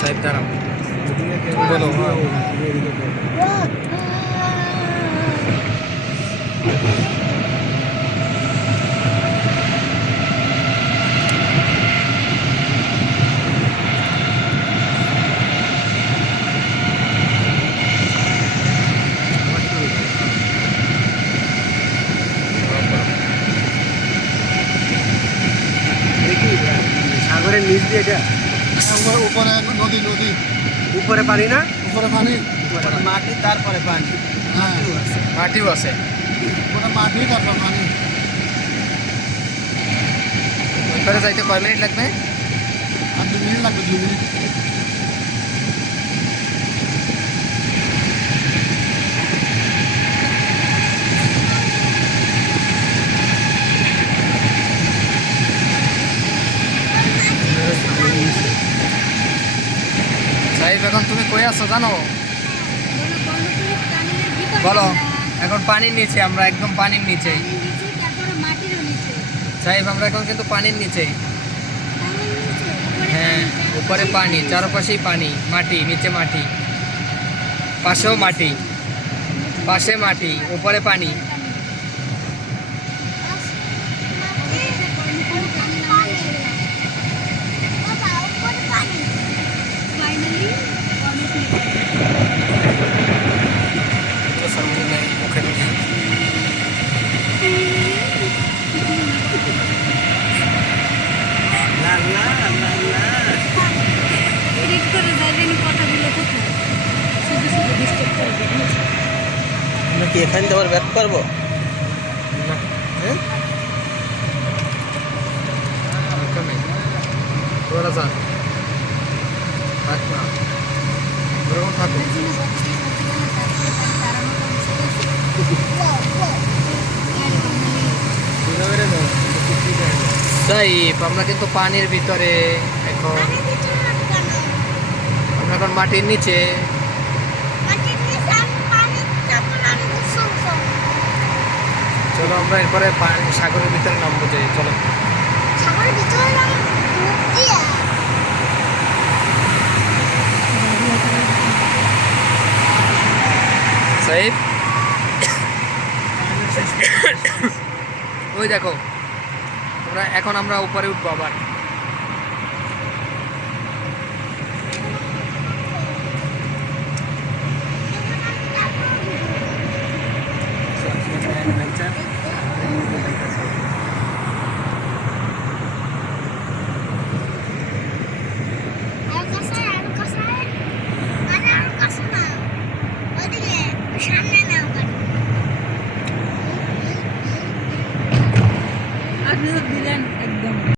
সাহেব দাঁড়াও বলো। সাগরের নিচ দিয়ে এটা উপরে নদী নদী উপরে পানি না, উপরে পানি, মাটি তারপরে পানি, হ্যাঁ মাটিও আছে। উপরে মাটি তারপর পানি। ওইপারে যাইতে কয় মিনিট লাগবে? আর 2 মিনিট লাগবে, 2 মিনিট। সাহেব এখন তুমি কই আছো জানো? বলো। এখন পানির নিচে, আমরা একদম পানির নিচেই সাহেব, আমরা এখন কিন্তু পানির নিচেই। হ্যাঁ, উপরে পানি, চারপাশেই পানি, মাটি, নিচে মাটি, পাশেও মাটি, পাশে মাটি, উপরে পানি। আমরা কি এখান থেকে আবার ব্যাক করবো? ওরা যান, থাক না, ওরকম থাকুন। সাইফ, আমরা কিন্তু পানির ভিতরে এখন, আমরা এখন মাটির নিচে। চলো আমরা এরপরে সাগরের ভিতরে নামবো, যাই চলো। সাইফ, ওই দেখো, এখন আমরা উপরে উঠবো আবার।